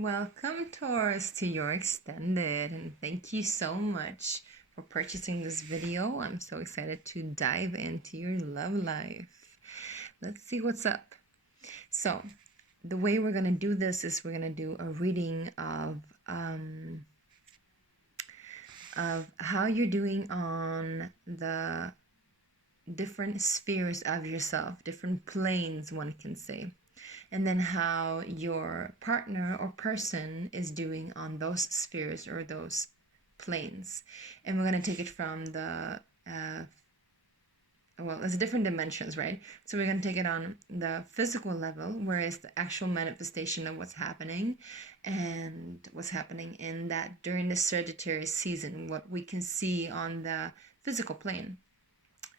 Welcome, Taurus, to your extended, and thank you so much for purchasing this video. I'm so excited to dive into your love life. Let's see what's up. So, the way we're going to do this is we're going to do a reading of how you're doing on the different spheres of yourself, different planes, one can say. And then how your partner or person is doing on those spheres or those planes. And we're going to take it from the, there's different dimensions, right? So we're going to take it on the physical level, where it's the actual manifestation of what's happening and what's happening in that during the Sagittarius season, what we can see on the physical plane.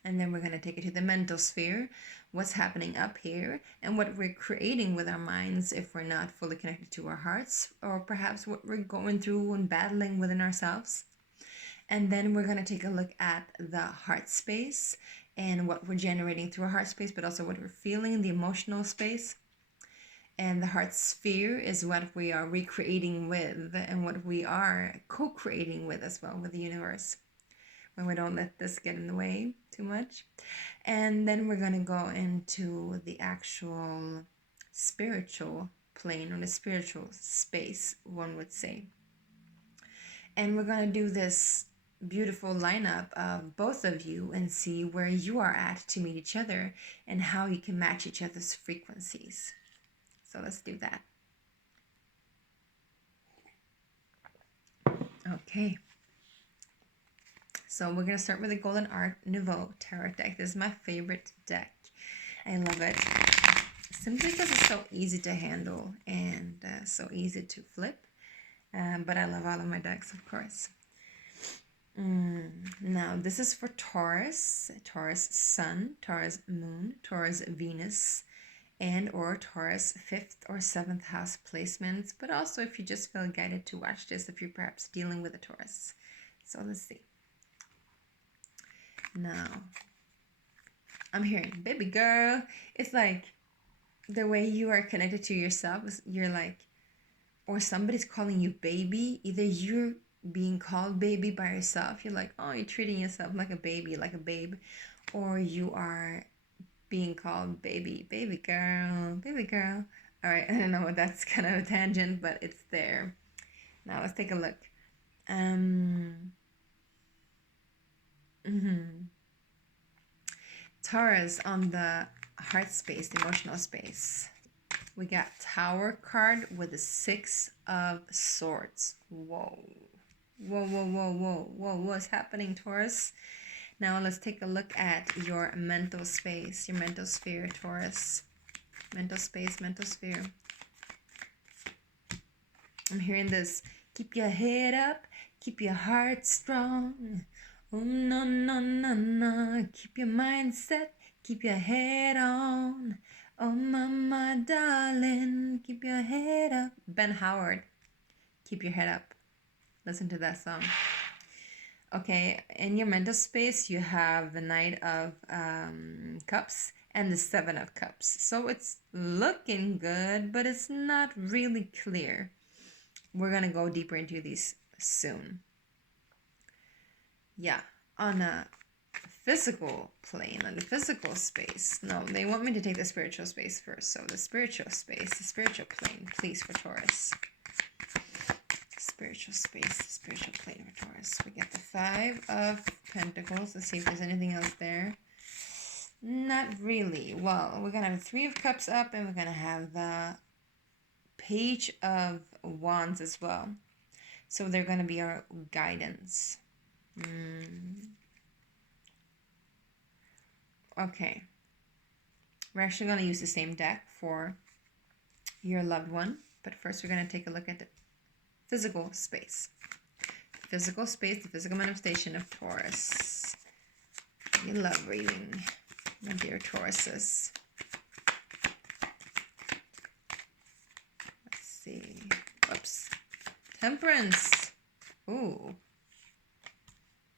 And then we're going to take it to the mental sphere, what's happening up here, and what we're creating with our minds if we're not fully connected to our hearts, or perhaps what we're going through and battling within ourselves. And then we're going to take a look at the heart space and what we're generating through our heart space, but also what we're feeling in the emotional space. And the heart sphere is what we are recreating with and what we are co-creating with as well with the universe, when we don't let this get in the way too much. And then we're going to go into the actual spiritual plane, or the spiritual space, one would say. And we're going to do this beautiful lineup of both of you and see where you are at to meet each other and how you can match each other's frequencies. So let's do that. Okay. So we're going to start with the Golden Art Nouveau Tarot deck. This is my favorite deck. I love it simply because it's so easy to handle and so easy to flip. But I love all of my decks, of course. Now, this is for Taurus, Taurus Sun, Taurus Moon, Taurus Venus, and or Taurus 5th or 7th house placements. But also if you just feel guided to watch this, if you're perhaps dealing with a Taurus. So let's see. Now, I'm hearing, baby girl. It's like the way you are connected to yourself. You're like, or somebody's calling you baby. Either you're being called baby by yourself. You're like, oh, you're treating yourself like a baby, like a babe. Or you are being called baby, baby girl, baby girl. All right, I don't know, that's kind of a tangent, but it's there. Now, let's take a look. Taurus on the heart space, the emotional space. We got Tower card with the 6 of Swords. Whoa. Whoa, whoa, whoa, whoa, whoa. What's happening, Taurus? Now let's take a look at your mental space, your mental sphere, Taurus. Mental space, mental sphere. I'm hearing this. Keep your head up. Keep your heart strong. Oh, no, no, no, no. Keep your mind set. Keep your head on. Oh, mama, darling. Keep your head up. Ben Howard. Keep your head up. Listen to that song. Okay, in your mental space, you have the Knight of Cups and the 7 of Cups. So it's looking good, but it's not really clear. We're going to go deeper into these soon. Yeah, on a physical plane, on the physical space. No, they want me to take the spiritual space first. So the spiritual space, the spiritual plane, please, for Taurus. Spiritual space, the spiritual plane for Taurus. We get the 5 of Pentacles. Let's see if there's anything else there. Not really. Well, we're going to have the 3 of Cups up, and we're going to have the Page of Wands as well. So they're going to be our guidance. Okay. We're actually going to use the same deck for your loved one. But first we're going to take a look at the physical space. Physical space, the physical manifestation of Taurus. You love reading, my dear Tauruses. Let's see. Oops. Temperance. Ooh.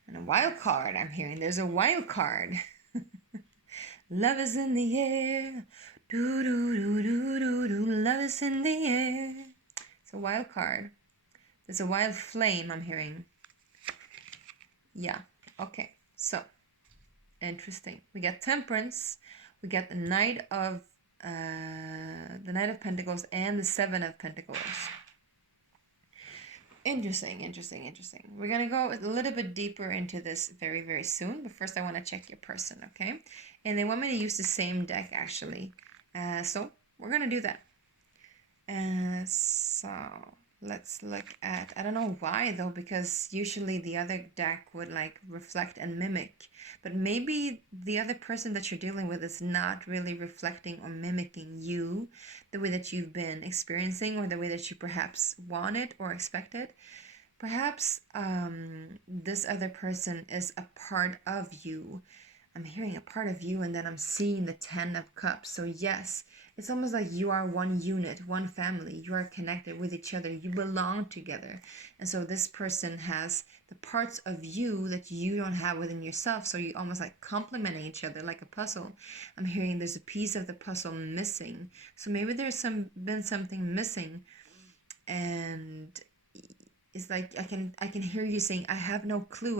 And a wild card, I'm hearing. There's a wild card. Love is in the air. Do, do, do, do, do, do. Love is in the air. It's a wild card. There's a wild flame I'm hearing. Yeah. Okay. So, interesting. We got Temperance. We got the Knight of Pentacles and the Seven of Pentacles. Interesting. We're going to go a little bit deeper into this very, very soon. But first I want to check your person, okay? And they want me to use the same deck, actually. So we're going to do that. So let's look at, I don't know why though, because usually the other deck would like reflect and mimic. But maybe the other person that you're dealing with is not really reflecting or mimicking you the way that you've been experiencing or the way that you perhaps wanted or expected. Perhaps this other person is a part of you. I'm hearing a part of you, and then I'm seeing the 10 of Cups. So yes, it's almost like you are one unit, one family. You are connected with each other. You belong together. And so this person has the parts of you that you don't have within yourself. So you almost like complementing each other like a puzzle. I'm hearing there's a piece of the puzzle missing. So maybe there's been something missing. And it's like I can hear you saying, I have no clue.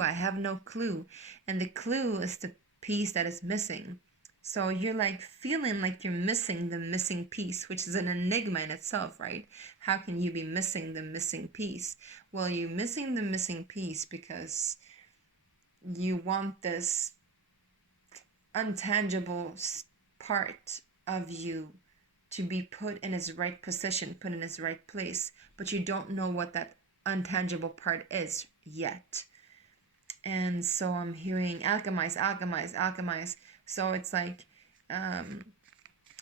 And the clue is the piece that is missing. So you're like feeling like you're missing the missing piece, which is an enigma in itself, right? How can you be missing the missing piece? Well, you're missing the missing piece because you want this untangible part of you to be put in its right position, put in its right place, but you don't know what that untangible part is yet. And so I'm hearing alchemize. So it's like, and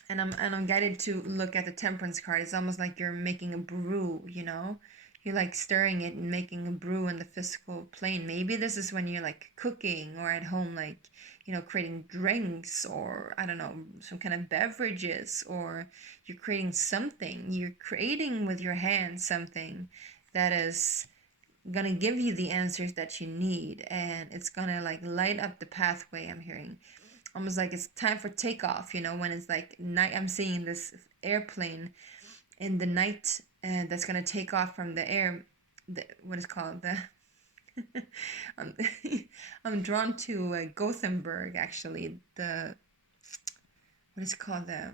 I'm guided to look at the Temperance card. It's almost like you're making a brew, you know? You're like stirring it and making a brew in the physical plane. Maybe this is when you're like cooking or at home, like, you know, creating drinks or, I don't know, some kind of beverages, or you're creating something. You're creating with your hands something that is gonna give you the answers that you need, and it's gonna like light up the pathway. I'm hearing almost like it's time for takeoff, you know, when it's like night. I'm seeing this airplane in the night, and that's gonna take off from the air. What is called the I'm, I'm drawn to Gothenburg, actually. The what is it called, the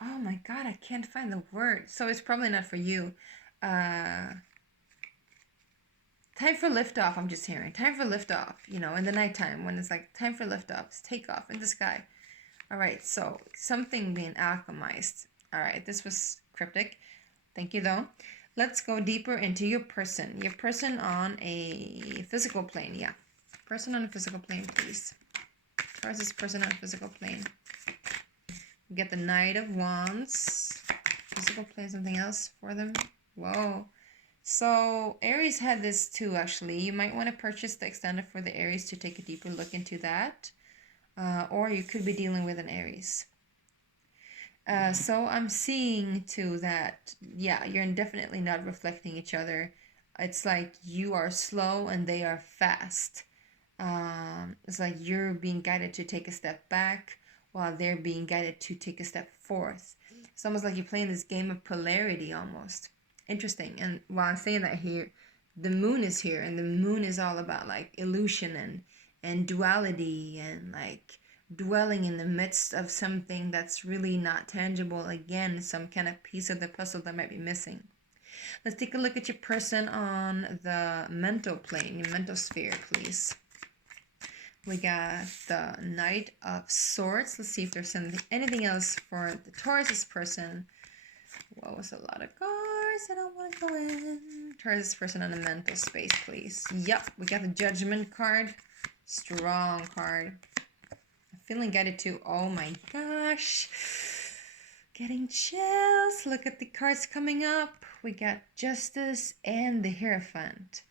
oh my god, I can't find the word. So it's probably not for you. Time for liftoff, I'm just hearing. Time for liftoff, you know, in the nighttime when it's like time for liftoff, it's takeoff in the sky. All right, so something being alchemized. All right, this was cryptic. Thank you, though. Let's go deeper into your person. Your person on a physical plane, yeah. Person on a physical plane, please. Taurus is person on a physical plane. We get the Knight of Wands. Physical plane, something else for them. Whoa. So Aries had this too, actually. You might want to purchase the extender for the Aries to take a deeper look into that. Or you could be dealing with an Aries. So I'm seeing too that, yeah, you're definitely not reflecting each other. It's like you are slow and they are fast. It's like you're being guided to take a step back while they're being guided to take a step forth. It's almost like you're playing this game of polarity almost. Interesting. And while I'm saying that here, the moon is here, and the moon is all about like illusion and duality and like dwelling in the midst of something that's really not tangible. Again, some kind of piece of the puzzle that might be missing. Let's take a look at your person on the mental plane, your mental sphere, please. We got the Knight of Swords. Let's see if there's anything else for the Taurus person. What was a lot of cards? I don't want to go in. Taurus person on the mental space, please. Yep, we got the Judgment card. Strong card. I'm feeling guided too. Oh my gosh. Getting chills. Look at the cards coming up. We got Justice and the Hierophant.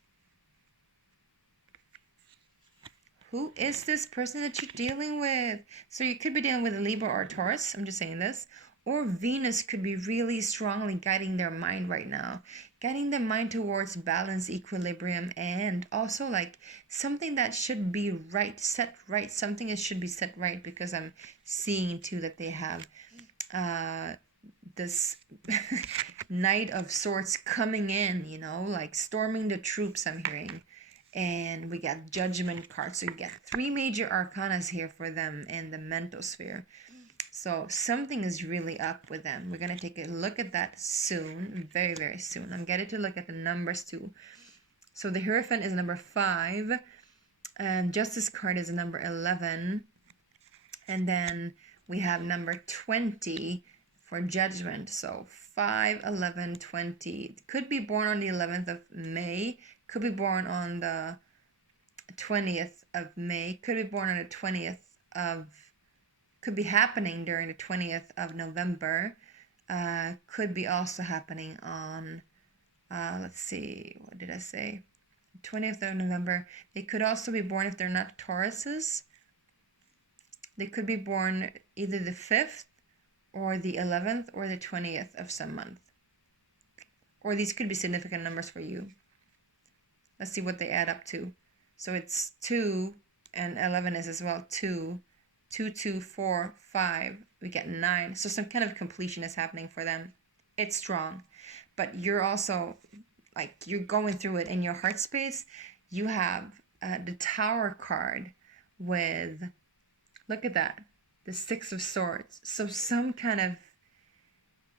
Who is this person that you're dealing with? So you could be dealing with a Libra or a Taurus. I'm just saying this. Or Venus could be really strongly guiding their mind right now. Guiding their mind towards balance, equilibrium, and also like something that should be right, set right. Something that should be set right, because I'm seeing too that they have this Knight of Swords coming in, you know, like storming the troops, I'm hearing. And we got Judgment cards. So you get 3 major arcanas here for them in the mental sphere. So something is really up with them. We're going to take a look at that soon, very, very soon. I'm getting to look at the numbers too. So the Hierophant is number 5. And Justice card is number 11. And then we have number 20 for Judgment. So 5, 11, 20. Could be born on the 11th of May. Could be born on the 20th of May. Could be born on the 20th of... Could be happening during the 20th of November. Could be also happening on... let's see, what did I say? 20th of November. They could also be born if they're not Tauruses. They could be born either the 5th or the 11th or the 20th of some month. Or these could be significant numbers for you. Let's see what they add up to. So it's 2 and 11 is as well 2. 2, 2, 4, 5. We get 9. So some kind of completion is happening for them. It's strong. But you're also, like, you're going through it in your heart space. You have the Tower card with... Look at that. The 6 of Swords. So some kind of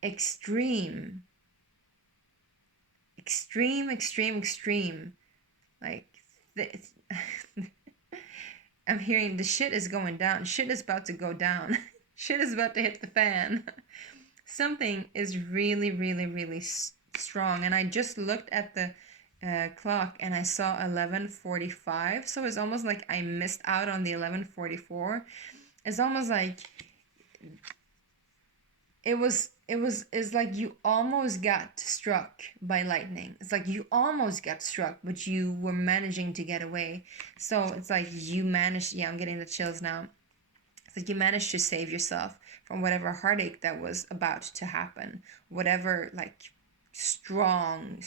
extreme. Like, I'm hearing the shit is going down. Shit is about to go down. Shit is about to hit the fan. Something is really, really, really strong. And I just looked at the clock and I saw 11:45. So it's almost like I missed out on the 11:44. It's almost like it's like you almost got struck by lightning. It's like you almost got struck, but you were managing to get away. So it's like you managed, yeah, I'm getting the chills now. It's like you managed to save yourself from whatever heartache that was about to happen. Whatever, like, strong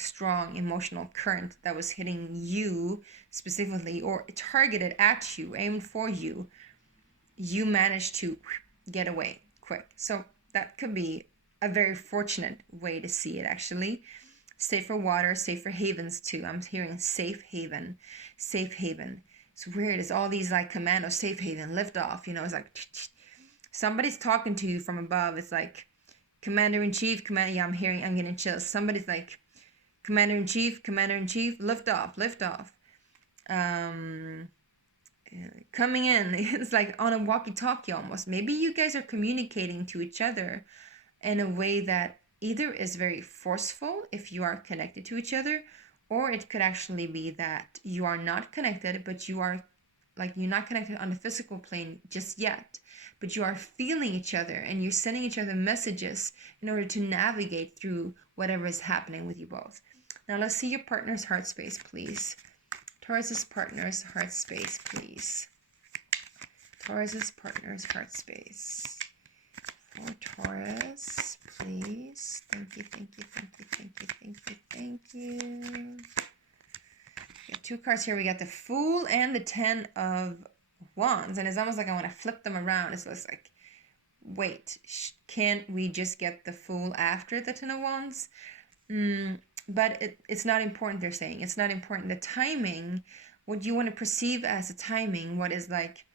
emotional current that was hitting you specifically or targeted at you, aimed for you, you managed to get away quick. So that could be a very fortunate way to see it, actually. Safer water, safer havens too. I'm hearing safe haven. It's weird. It's all these like commando, safe haven, lift off. You know, it's like somebody's talking to you from above. It's like Commander-in-Chief, yeah, I'm getting chills. Somebody's like, Commander-in-Chief, lift off. Coming in, it's like on a walkie-talkie almost. Maybe you guys are communicating to each other in a way that either is very forceful if you are connected to each other, or it could actually be that you are not connected, but you are, like, you're not connected on the physical plane just yet, but you are feeling each other and you're sending each other messages in order to navigate through whatever is happening with you both. Now let's see your partner's heart space, please. Taurus's partner's heart space, please. Taurus's partner's heart space. For Taurus, please. Thank you. We got 2 cards here. We got the Fool and the 10 of Wands. And it's almost like I want to flip them around. It's like, wait, can't we just get the Fool after the 10 of Wands? But it's not important, they're saying. It's not important. The timing, what you want to perceive as a timing, what is like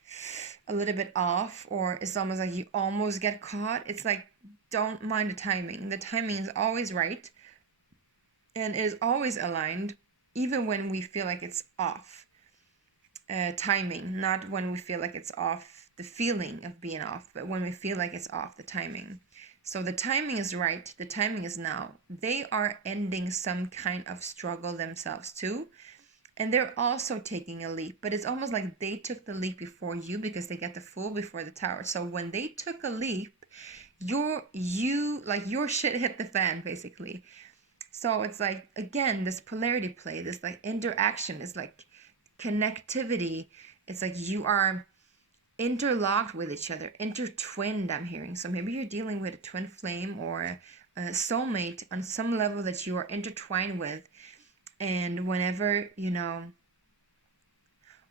a little bit off, or it's almost like you almost get caught. It's like, don't mind the timing. The timing is always right and is always aligned, even when we feel like it's off. Timing, not when we feel like it's off the feeling of being off, but when we feel like it's off the timing. So the timing is right. The timing is now. They are ending some kind of struggle themselves too. And they're also taking a leap. But it's almost like they took the leap before you because they get the Fool before the Tower. So when they took a leap, your shit hit the fan, basically. So it's like, again, this polarity play, this like interaction, is like connectivity. It's like you are interlocked with each other, intertwined, I'm hearing. So maybe you're dealing with a twin flame or a soulmate on some level that you are intertwined with. And whenever, you know,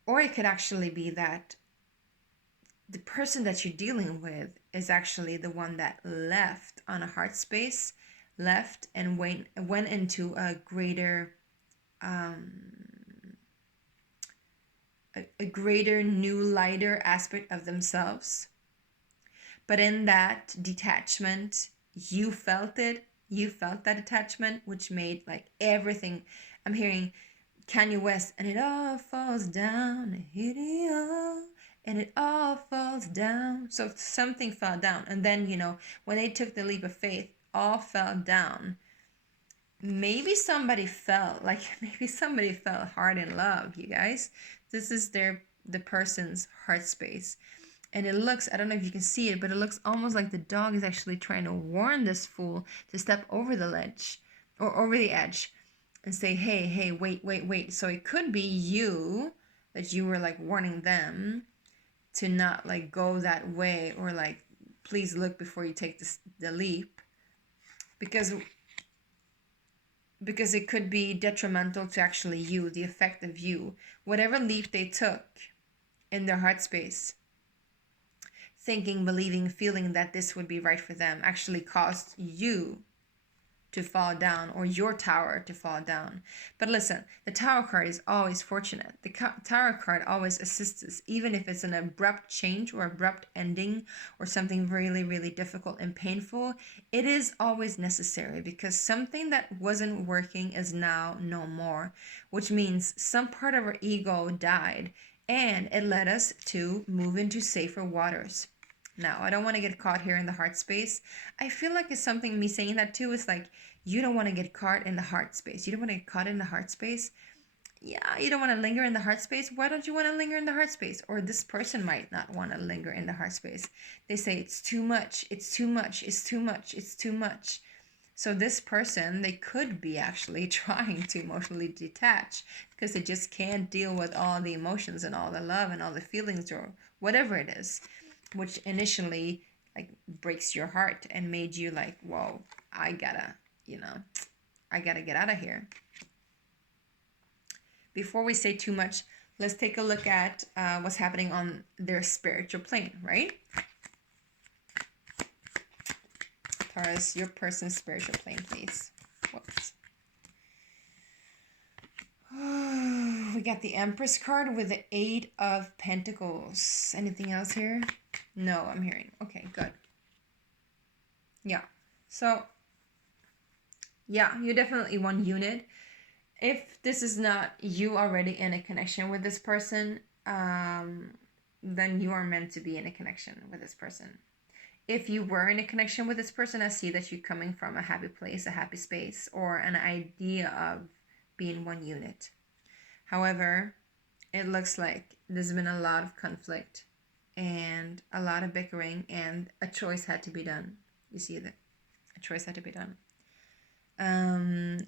or it could actually be that the person that you're dealing with is actually the one that left on a heart space, left and went into a greater a greater, new, lighter aspect of themselves. But in that detachment, you felt it. You felt that attachment, which made like everything. I'm hearing Kanye West, and it all falls down, and it all falls down. So something fell down. And then, when they took the leap of faith, all fell down. Maybe somebody fell hard in love, you guys. This is the person's heart space. And it looks, I don't know if you can see it, but it looks almost like the dog is actually trying to warn this fool to step over the ledge or over the edge and say, hey, wait. So it could be you, that you were like warning them to not like go that way, or like, please look before you take the leap. Because it could be detrimental to actually you, the effect of you. Whatever leap they took in their heart space, thinking, believing, feeling that this would be right for them, actually caused you to fall down, or your tower to fall down. But listen, the Tower card is always fortunate. The Tower card always assists us, even if it's an abrupt change or abrupt ending or something really, really difficult and painful. It is always necessary, because something that wasn't working is now no more, which means some part of our ego died, and it led us to move into safer waters. Now, I don't want to get caught here in the heart space. I feel like it's something, me saying that too, is like, you don't want to get caught in the heart space. You don't want to get caught in the heart space. Yeah, you don't want to linger in the heart space. Why don't you want to linger in the heart space? Or this person might not want to linger in the heart space. They say, it's too much, it's too much, it's too much, it's too much. So this person, they could be actually trying to emotionally detach, because they just can't deal with all the emotions and all the love and all the feelings, or whatever it is, which initially like breaks your heart and made you like, whoa, I gotta get out of here. Before we say too much, let's take a look at what's happening on their spiritual plane, right? Taurus, your person's spiritual plane, please. Whoops. Oh, we got the Empress card with the 8 of Pentacles. Anything else here? No, I'm hearing. Okay, good. Yeah. So, yeah, you're definitely one unit. If this is not you already in a connection with this person, then you are meant to be in a connection with this person. If you were in a connection with this person, I see that you're coming from a happy place, a happy space, or an idea of being one unit. However, it looks like there's been a lot of conflict and a lot of bickering, and a choice had to be done. You see that? A choice had to be done.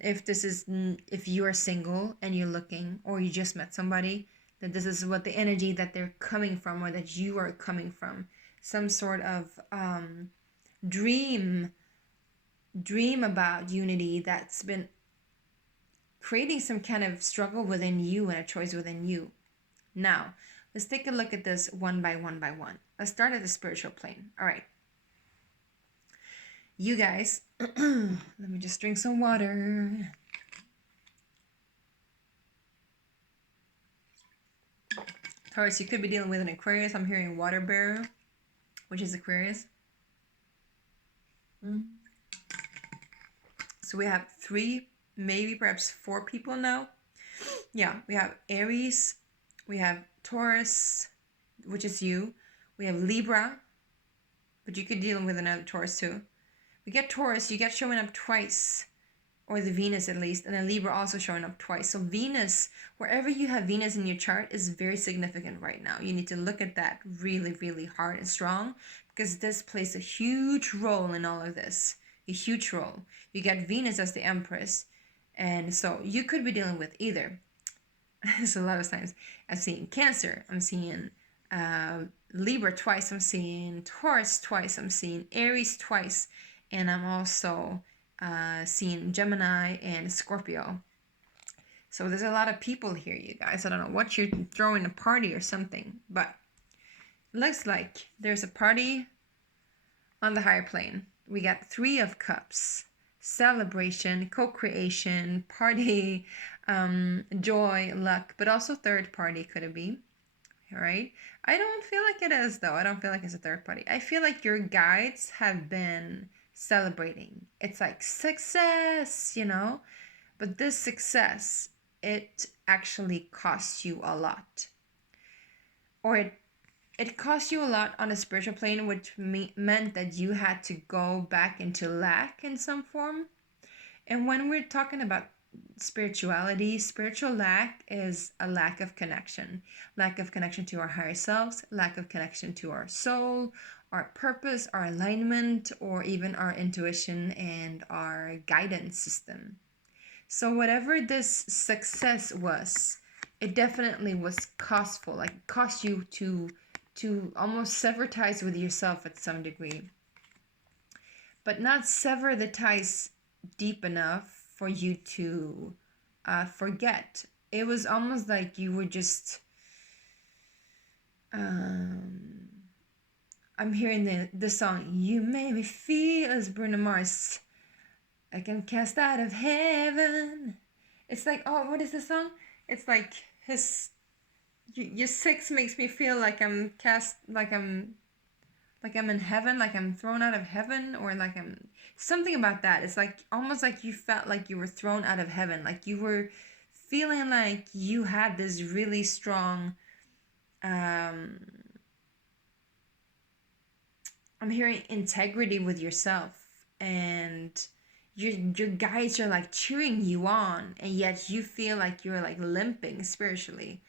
If you are single and you're looking, or you just met somebody, then this is what the energy that they're coming from, or that you are coming from. Some sort of dream about unity that's been creating some kind of struggle within you and a choice within you. Now, let's take a look at this one by one by one. Let's start at the spiritual plane. All right. You guys, let me just drink some water. Taurus, you could be dealing with an Aquarius. I'm hearing water bearer, which is Aquarius. So we have 3, maybe perhaps 4 people now. Yeah, we have Aries, we have Taurus, which is you. We have Libra, but you could deal with another Taurus too. We get Taurus, you get showing up twice, or the Venus at least, and then Libra also showing up twice. So Venus, wherever you have Venus in your chart, is very significant right now. You need to look at that really, really hard and strong, because this plays a huge role in all of this. A huge role. You get Venus as the Empress, and so you could be dealing with either. There's a lot of signs. I'm seeing Cancer. I'm seeing Libra twice. I'm seeing Taurus twice. I'm seeing Aries twice. And I'm also seeing Gemini and Scorpio. So there's a lot of people here, you guys. I don't know what you're throwing a party or something, but looks like there's a party On the higher plane, we got 3 of Cups, celebration, co-creation, party, joy, luck, but also third party could it be, right? I don't feel like it is, though. I don't feel like it's a third party. I feel like your guides have been celebrating. It's like success, but this success, it actually costs you a lot. Or it cost you a lot on a spiritual plane, which meant that you had to go back into lack in some form. And when we're talking about spirituality, spiritual lack is a lack of connection to our higher selves, lack of connection to our soul, our purpose, our alignment, or even our intuition and our guidance system. So whatever this success was, it definitely was costful. Like it cost you to almost sever ties with yourself at some degree, but not sever the ties deep enough for you to forget. It was almost like you were just I'm hearing the song "You Made Me Feel" as Bruno Mars. Like I'm cast out of heaven. It's like, oh, what is the song? It's like your 6 makes me feel like I'm cast, like I'm in heaven, like I'm thrown out of heaven, or like I'm something about that. It's like almost like you felt like you were thrown out of heaven, like you were feeling like you had this really strong I'm hearing integrity with yourself, and your guides are like cheering you on, and yet you feel like you're like limping spiritually.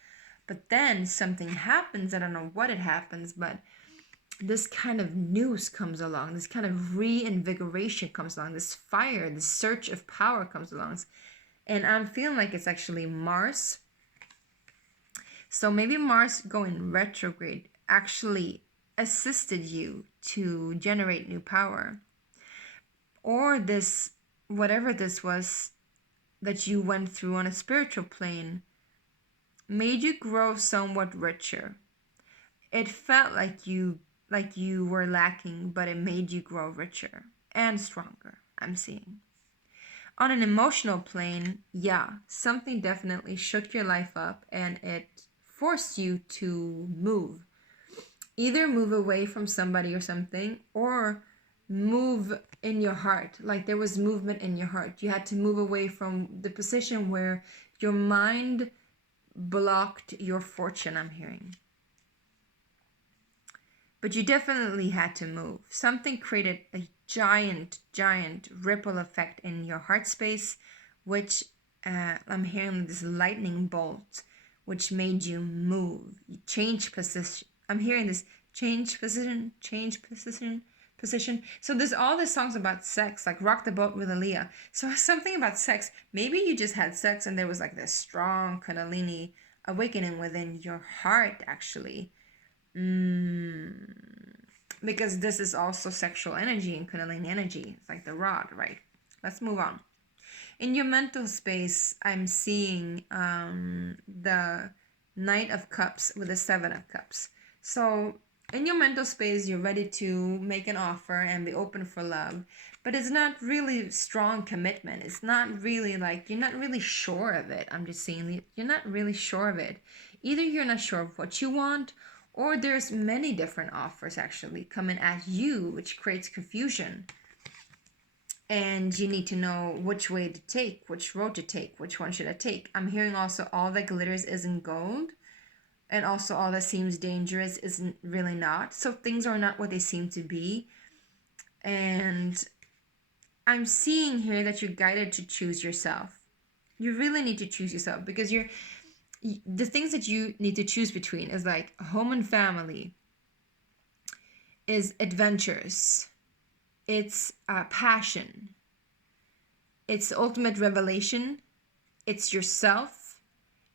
But then something happens. I don't know what it happens, but this kind of news comes along, this kind of reinvigoration comes along, this fire, this search of power comes along. And I'm feeling like it's actually Mars. So maybe Mars going retrograde actually assisted you to generate new power. Or this, whatever this was that you went through on a spiritual plane, made you grow somewhat richer. It felt like you were lacking, but it made you grow richer and stronger, I'm seeing. On an emotional plane, yeah, something definitely shook your life up, and it forced you to move. Either move away from somebody or something, or move in your heart. Like there was movement in your heart. You had to move away from the position where your mind blocked your fortune, I'm hearing. But you definitely had to move. Something created a giant ripple effect in your heart space, which I'm hearing this lightning bolt, which made you move. You change position. I'm hearing this change position. So there's all these songs about sex, like Rock the Boat with Aaliyah. So something about sex. Maybe you just had sex and there was like this strong Kundalini awakening within your heart, actually. Because this is also sexual energy and Kundalini energy. It's like the rod, right? Let's move on. In your mental space, I'm seeing the Knight of Cups with the 7 of Cups. So in your mental space, you're ready to make an offer and be open for love, but it's not really strong commitment. It's not really like, you're not really sure of it. I'm just saying, you're not really sure of it. Either you're not sure of what you want, or there's many different offers actually coming at you, which creates confusion. And you need to know which way to take, which road to take, which one should I take. I'm hearing also all that glitters isn't gold. And also all that seems dangerous isn't really not. So things are not what they seem to be. And I'm seeing here that you're guided to choose yourself. You really need to choose yourself, because the things that you need to choose between is like home and family, is adventures, it's passion, it's ultimate revelation, it's yourself,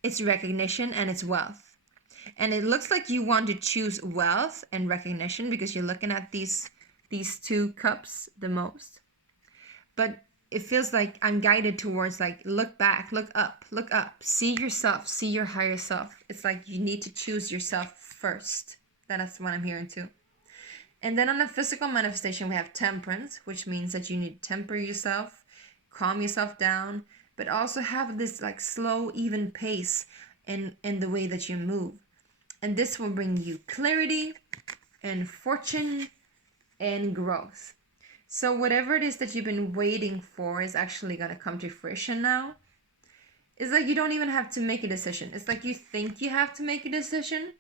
it's recognition, and it's wealth. And it looks like you want to choose wealth and recognition because you're looking at these 2 cups the most. But it feels like I'm guided towards like, look back, look up, see yourself, see your higher self. It's like you need to choose yourself first. That's what I'm hearing too. And then on a physical manifestation, we have temperance, which means that you need to temper yourself, calm yourself down, but also have this like slow, even pace in the way that you move. And this will bring you clarity and fortune and growth. So whatever it is that you've been waiting for is actually going to come to fruition now. It's like you don't even have to make a decision. It's like you think you have to make a decision.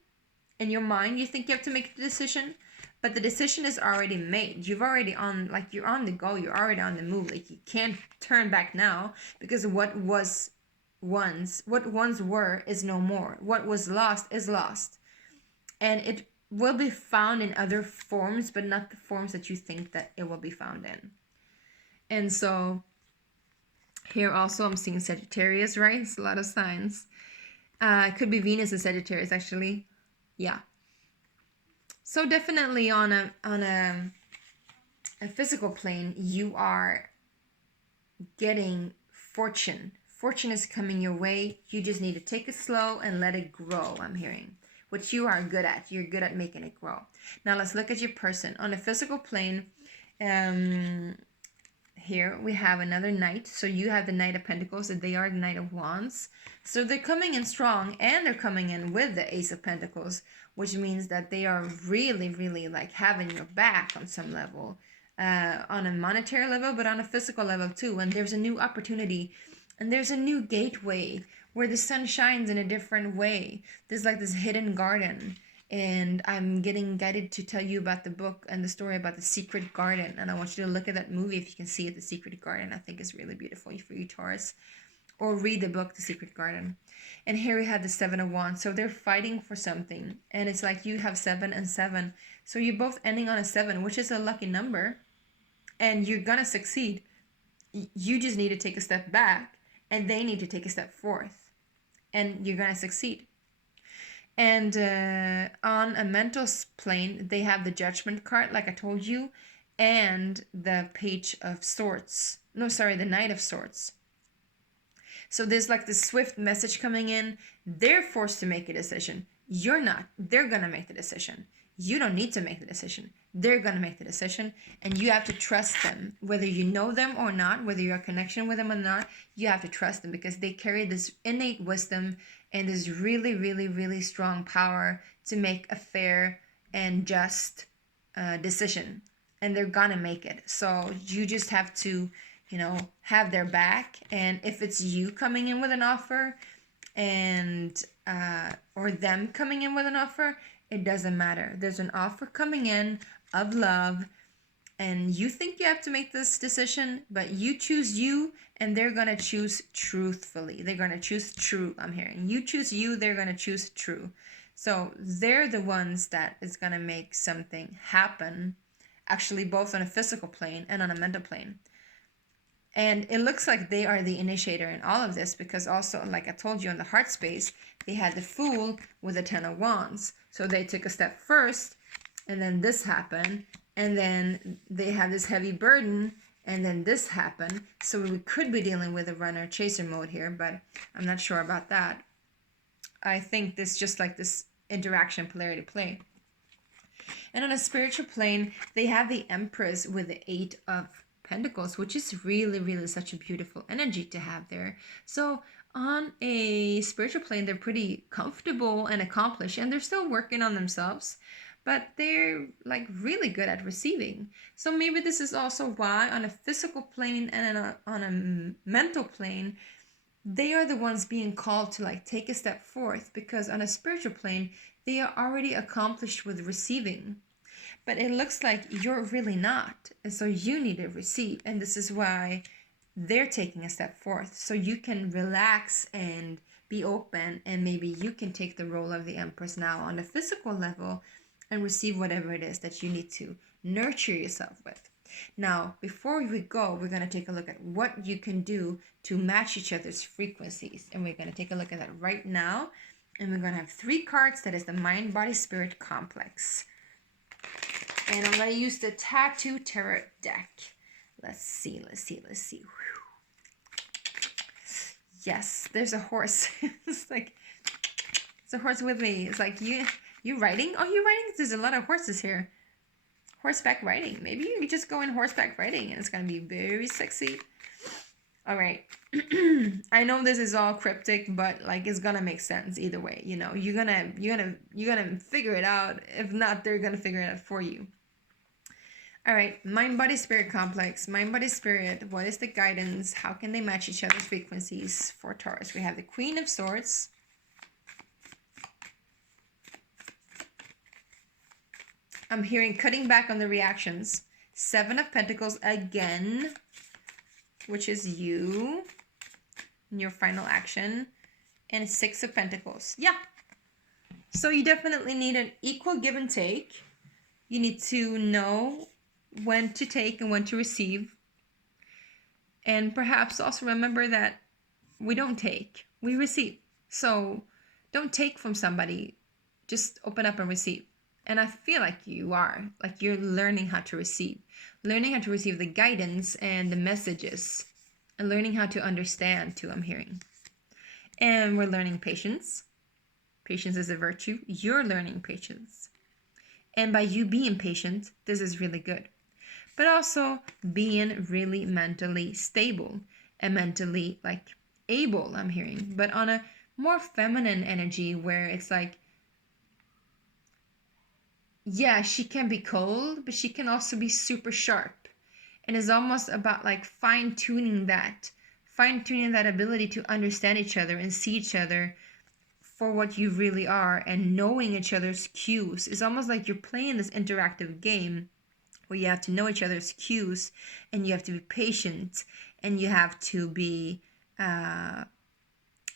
In your mind, you think you have to make a decision, but the decision is already made. You're on the go. You're already on the move. Like, you can't turn back now, because what once were is no more. What was lost is lost. And it will be found in other forms, but not the forms that you think that it will be found in. And so here also I'm seeing Sagittarius, right? It's a lot of signs. It could be Venus and Sagittarius, actually. Yeah. So definitely on a physical plane, you are getting fortune. Fortune is coming your way. You just need to take it slow and let it grow, I'm hearing. Which you are good at. You're good at making it grow. Now let's look at your person. On a physical plane, here we have another Knight. So you have the Knight of Pentacles, and they are the Knight of Wands. So they're coming in strong, and they're coming in with the Ace of Pentacles, which means that they are really, really like having your back on some level, on a monetary level, but on a physical level too. And there's a new opportunity, and there's a new gateway where the sun shines in a different way. There's like this hidden garden. And I'm getting guided to tell you about the book and the story about the Secret Garden. And I want you to look at that movie if you can see it, The Secret Garden. I think it's really beautiful for you, Taurus. Or read the book, The Secret Garden. And here we have the Seven of Wands. So they're fighting for something. And it's like you have 7 and 7. So you're both ending on a 7, which is a lucky number. And you're going to succeed. You just need to take a step back. And they need to take a step forth. And you're going to succeed. And on a mental plane, they have the Judgment card, like I told you, and the Page of Swords. No, sorry, the Knight of Swords. So there's like this swift message coming in. They're forced to make a decision. You're not. They're going to make the decision. You don't need to make the decision. They're going to make the decision, and you have to trust them. Whether you know them or not, whether you're a connection with them or not, you have to trust them, because they carry this innate wisdom and this really, really, really strong power to make a fair and just decision. And they're gonna make it. So you just have to, have their back. And if it's you coming in with an offer and or them coming in with an offer, it doesn't matter. There's an offer coming in of love, and you think you have to make this decision, but you choose you, and they're going to choose truthfully. They're going to choose true, I'm hearing. You choose you, they're going to choose true. So they're the ones that is going to make something happen, actually both on a physical plane and on a mental plane. And it looks like they are the initiator in all of this, because also, like I told you, in the heart space, they had the Fool with the 10 of Wands. So they took a step first, and then this happened. And then they have this heavy burden, and then this happened. So we could be dealing with a runner-chaser mode here, but I'm not sure about that. I think this just like this interaction polarity play. And on a spiritual plane, they have the Empress with the 8 of Pentacles, which is really, really such a beautiful energy to have there. So on a spiritual plane, they're pretty comfortable and accomplished, and they're still working on themselves, but they're like really good at receiving. So maybe this is also why on a physical plane and on a mental plane, they are the ones being called to like take a step forth, because on a spiritual plane, they are already accomplished with receiving. But it looks like you're really not. And so you need to receive. And this is why they're taking a step forth. So you can relax and be open. And maybe you can take the role of the Empress now on the physical level and receive whatever it is that you need to nurture yourself with. Now, before we go, we're going to take a look at what you can do to match each other's frequencies. And we're going to take a look at that right now. And we're going to have 3 cards. That is the Mind, Body, Spirit Complex. And I'm going to use the Tattoo Tarot deck. Let's see. Whew. Yes, there's a horse. It's a horse with me. It's like, you writing? Oh, you're writing? There's a lot of horses here. horseback riding. Maybe you could just go in horseback riding and it's going to be very sexy. All right. I know this is all cryptic, but like it's going to make sense either way. You know, you're going to figure it out. If not, they're going to figure it out for you. All right, mind, body, spirit complex. Mind, body, spirit. What is the guidance? How can they match each other's frequencies for Taurus? We have the Queen of Swords. I'm hearing cutting back on the reactions. 7 of Pentacles again, which is you in your final action. And 6 of Pentacles. Yeah. So you definitely need an equal give and take. You need to know when to take and when to receive. And perhaps also remember that we don't take, we receive. So don't take from somebody. Just open up and receive. And I feel like you are, like you're learning how to receive the guidance and the messages, and learning how to understand too, I'm hearing. And we're learning patience. Patience is a virtue. You're learning patience. And by you being patient, this is really good. But also being really mentally stable and mentally like able, I'm hearing. But on a more feminine energy where it's like, yeah, she can be cold, but she can also be super sharp. And it's almost about like fine-tuning that ability to understand each other and see each other for what you really are, and knowing each other's cues. It's almost like you're playing this interactive game where you have to know each other's cues, and you have to be patient, and you have to be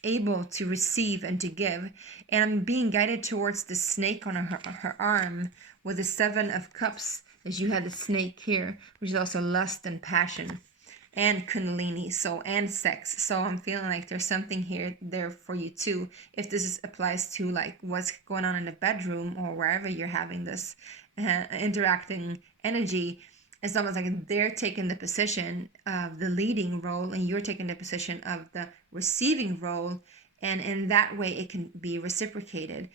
able to receive and to give. And I'm being guided towards the snake on her arm with the 7 of Cups, as you had the snake here, which is also lust and passion and kundalini, and sex. So I'm feeling like there's something there for you too, if this applies to like what's going on in the bedroom or wherever you're having this interacting energy. It's almost like they're taking the position of the leading role and you're taking the position of the receiving role. And in that way, it can be reciprocated.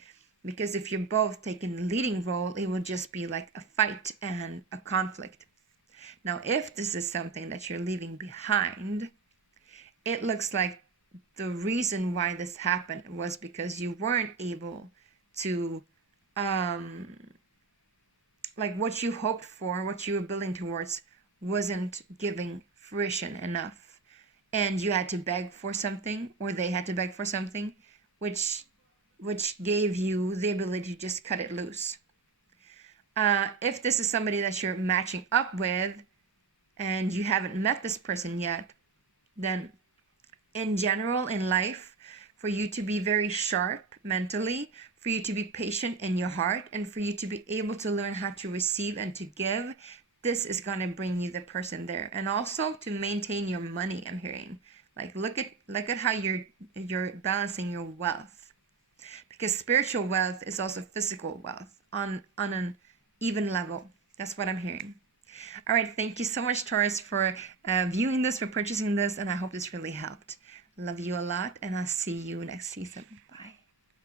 Because if you're both taking the leading role, it will just be like a fight and a conflict. Now, if this is something that you're leaving behind, it looks like the reason why this happened was because you weren't able to like what you hoped for, what you were building towards, wasn't giving fruition enough. And you had to beg for something, or they had to beg for something, which gave you the ability to just cut it loose. If this is somebody that you're matching up with, and you haven't met this person yet, then in general in life, for you to be very sharp mentally, for you to be patient in your heart, and for you to be able to learn how to receive and to give, this is going to bring you the person there. And also to maintain your money, I'm hearing. Like look at how you're balancing your wealth. Because spiritual wealth is also physical wealth on an even level. That's what I'm hearing. All right, thank you so much, Taurus, for viewing this, for purchasing this, and I hope this really helped. Love you a lot, and I'll see you next season.